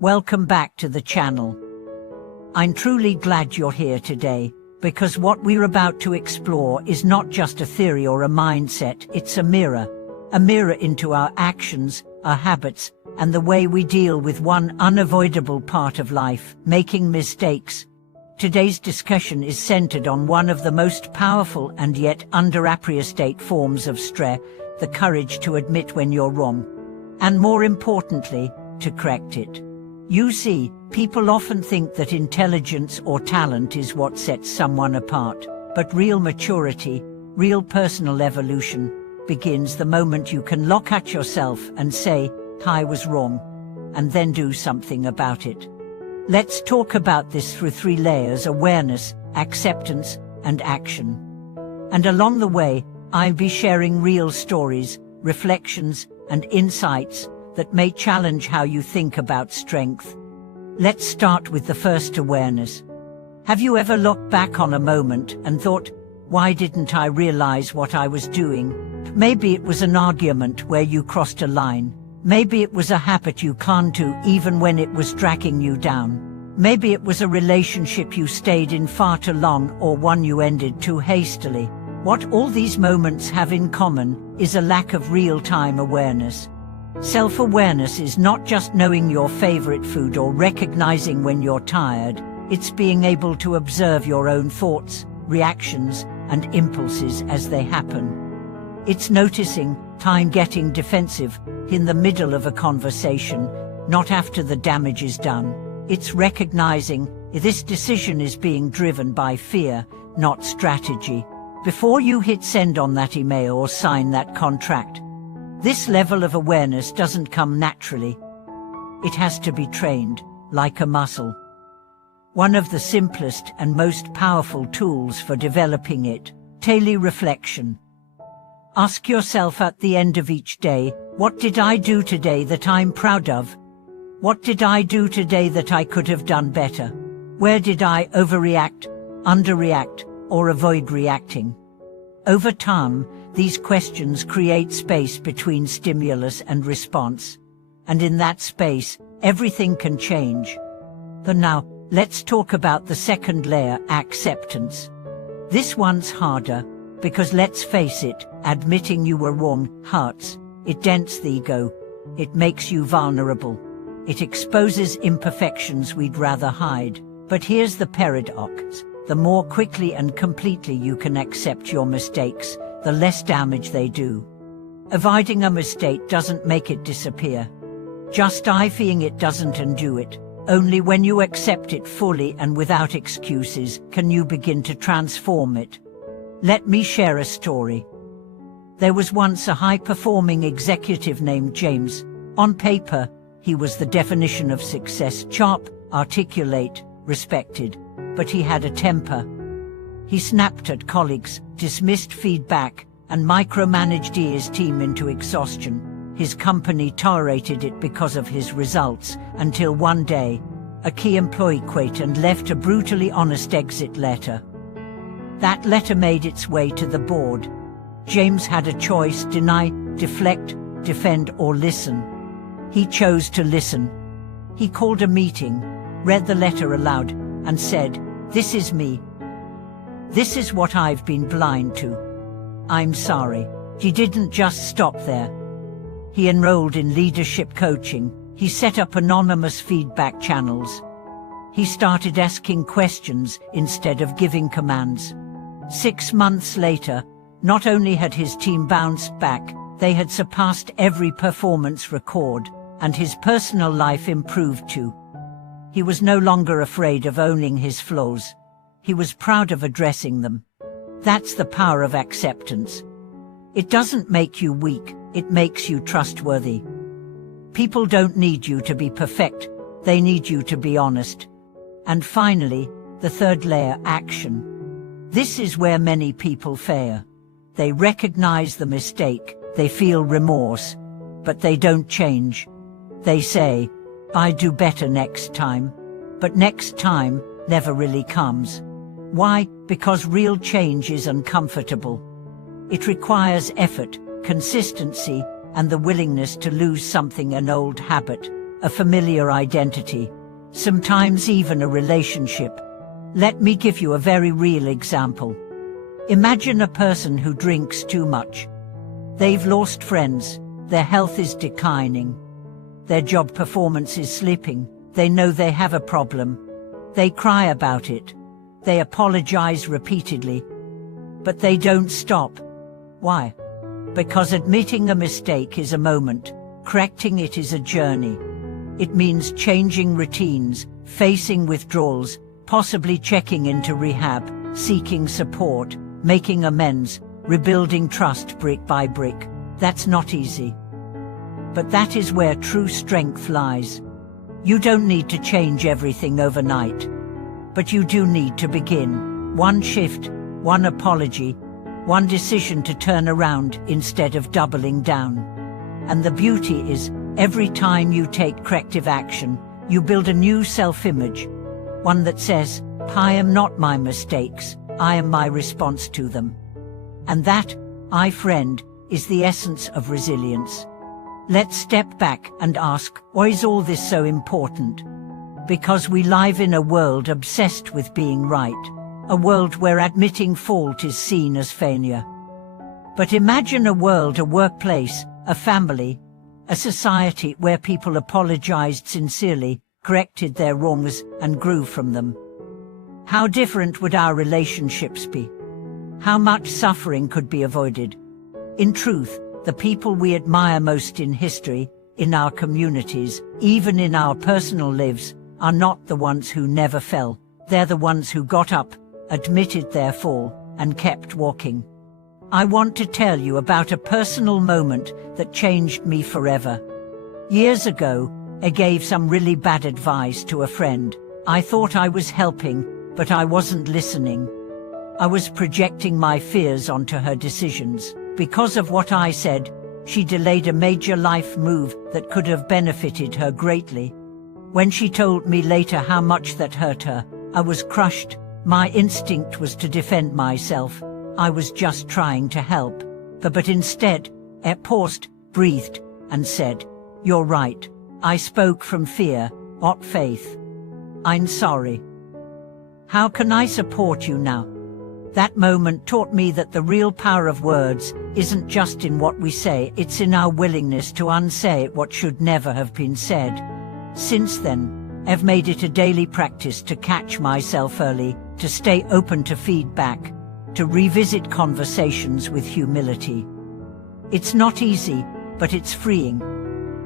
Welcome back to the channel. I'm truly glad you're here today, because what we're about to explore is not just a theory or a mindset, it's a mirror into our actions, our habits, and the way we deal with one unavoidable part of life, making mistakes. Today's discussion is centered on one of the most powerful and yet underappreciated forms of stress, the courage to admit when you're wrong, and more importantly, to correct it. You see, people often think that intelligence or talent is what sets someone apart, but real maturity, real personal evolution, begins the moment you can look at yourself and say, "I was wrong," and then do something about it. Let's talk about this through 3 layers: awareness, acceptance, and action. And along the way, I'll be sharing real stories, reflections, and insights that may challenge how you think about strength. Let's start with the first: awareness. Have you ever looked back on a moment and thought, why didn't I realize what I was doing? Maybe it was an argument where you crossed a line. Maybe it was a habit you clung to even when it was dragging you down. Maybe it was a relationship you stayed in far too long, or one you ended too hastily. What all these moments have in common is a lack of real-time awareness. Self-awareness is not just knowing your favorite food or recognizing when you're tired, it's being able to observe your own thoughts, reactions, and impulses as they happen. It's noticing time getting defensive in the middle of a conversation, not after the damage is done. It's recognizing this decision is being driven by fear, not strategy, before you hit send on that email or sign that contract. This level of awareness doesn't come naturally. It has to be trained, like a muscle. One of the simplest and most powerful tools for developing it: daily reflection. Ask yourself at the end of each day, what did I do today that I'm proud of? What did I do today that I could have done better? Where did I overreact, underreact, or avoid reacting? Over time, these questions create space between stimulus and response. And in that space, everything can change. But now, let's talk about the second layer: acceptance. This one's harder, because let's face it, admitting you were wrong hurts. It dents the ego. It makes you vulnerable. It exposes imperfections we'd rather hide. But here's the paradox: the more quickly and completely you can accept your mistakes, the less damage they do. Avoiding a mistake doesn't make it disappear. Justifying it doesn't undo it. Only when you accept it fully and without excuses can you begin to transform it. Let me share a story. There was once a high-performing executive named James. On paper, he was the definition of success: sharp, articulate, respected. But he had a temper. He snapped at colleagues, dismissed feedback, and micromanaged his team into exhaustion. His company tolerated it because of his results, until one day, a key employee quit and left a brutally honest exit letter. That letter made its way to the board. James had a choice: deny, deflect, defend, or listen. He chose to listen. He called a meeting, read the letter aloud, and said, "This is me. This is what I've been blind to. I'm sorry." He didn't just stop there. He enrolled in leadership coaching. He set up anonymous feedback channels. He started asking questions instead of giving commands. 6 months later, not only had his team bounced back, they had surpassed every performance record, and his personal life improved too. He was no longer afraid of owning his flaws. He was proud of addressing them. That's the power of acceptance. It doesn't make you weak, it makes you trustworthy. People don't need you to be perfect, they need you to be honest. And finally, the third layer: action. This is where many people fail. They recognize the mistake, they feel remorse, but they don't change. They say, "I do better next time." But next time never really comes. Why? Because real change is uncomfortable. It requires effort, consistency, and the willingness to lose something: an old habit, a familiar identity, sometimes even a relationship. Let me give you a very real example. Imagine a person who drinks too much. They've lost friends, their health is declining, their job performance is slipping, they know they have a problem. They cry about it. They apologize repeatedly. But they don't stop. Why? Because admitting a mistake is a moment, correcting it is a journey. It means changing routines, facing withdrawals, possibly checking into rehab, seeking support, making amends, rebuilding trust brick by brick. That's not easy. But that is where true strength lies. You don't need to change everything overnight. But you do need to begin. One shift, one apology, one decision to turn around instead of doubling down. And the beauty is, every time you take corrective action, you build a new self-image. One that says, I am not my mistakes, I am my response to them. And that, my friend, is the essence of resilience. Let's step back and ask, why is all this so important? Because we live in a world obsessed with being right, a world where admitting fault is seen as failure. But imagine a world, a workplace, a family, a society where people apologized sincerely, corrected their wrongs, and grew from them. How different would our relationships be? How much suffering could be avoided? In truth, the people we admire most in history, in our communities, even in our personal lives, are not the ones who never fell. They're the ones who got up, admitted their fall, and kept walking. I want to tell you about a personal moment that changed me forever. Years ago, I gave some really bad advice to a friend. I thought I was helping, but I wasn't listening. I was projecting my fears onto her decisions. Because of what I said, she delayed a major life move that could have benefited her greatly. When she told me later how much that hurt her, I was crushed. My instinct was to defend myself. I was just trying to help. But instead, I paused, breathed, and said, "You're right. I spoke from fear, not faith. I'm sorry. How can I support you now?" That moment taught me that the real power of words isn't just in what we say, it's in our willingness to unsay what should never have been said. Since then, I've made it a daily practice to catch myself early, to stay open to feedback, to revisit conversations with humility. It's not easy, but it's freeing.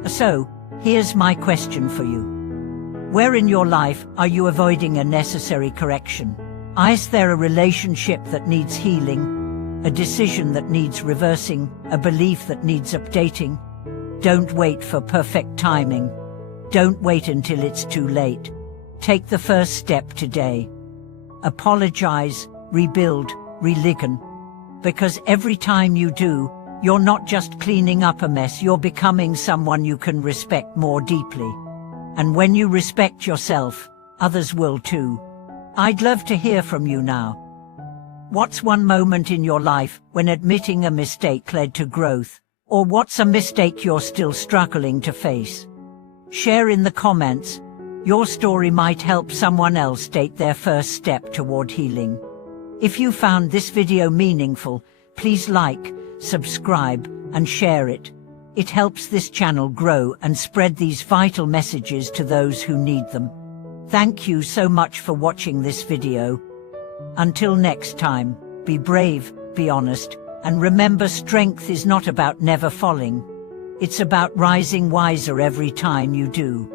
So, here's my question for you. Where in your life are you avoiding a necessary correction? Is there a relationship that needs healing? A decision that needs reversing? A belief that needs updating? Don't wait for perfect timing. Don't wait until it's too late. Take the first step today. Apologize, rebuild, religion. Because every time you do, you're not just cleaning up a mess, you're becoming someone you can respect more deeply. And when you respect yourself, others will too. I'd love to hear from you now. What's one moment in your life when admitting a mistake led to growth? Or what's a mistake you're still struggling to face? Share in the comments. Your story might help someone else take their first step toward healing. If you found this video meaningful, please like, subscribe, and share it. It helps this channel grow and spread these vital messages to those who need them. Thank you so much for watching this video. Until next time, be brave, be honest, and remember, strength is not about never falling. It's about rising wiser every time you do.